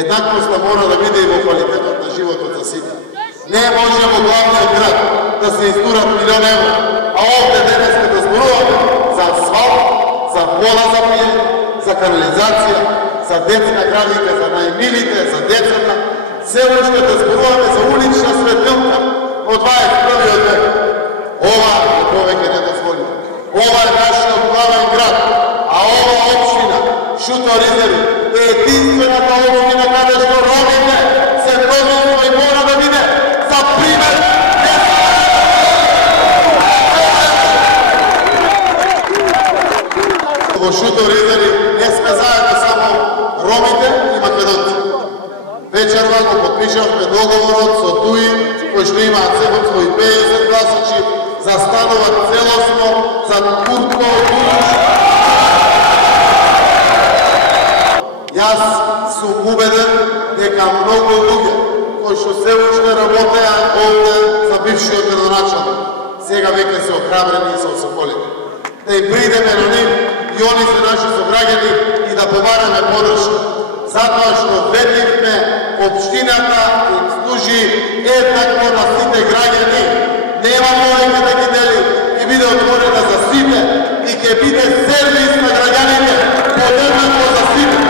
еднаквоста мора да биде и во квалитетот на животот за сите. Не може во главниот град да се истурат милион евро, а овде денеска да зборуваме за асфалт, за вода за пиење, за канализација, за детска градинка, за најмилите, за децата, се уште да зборуваме за улична светилка од 21. век. Ова е повеќе недозволено. Ова е нашиот главен град, а ова општина, Шутор Изери, е единствената општина каде што ромите се множество и мора да биде за пример. Во Шутор Изери не сме заедно само ромите и македонци. Вечерва го подпишавме договорот со ДУИ, кој што имаат секој своји 50 гласачи, застануваат целосно за Куртко Куриш. Јас сум убеден дека многу луѓе кои што се уште работеа овде за бившиот градоначалник, сега веќе се охрабрени и се осоколени. Да им придеме на нив и они се наши сограѓани и да побараме подршка. Затоа што ветивме општината им служи еднакво на сите граѓани. Нема повеќе да ги дели, ќе биде отворена за сите и ќе биде сервис на граѓаните, подеднакво за сите.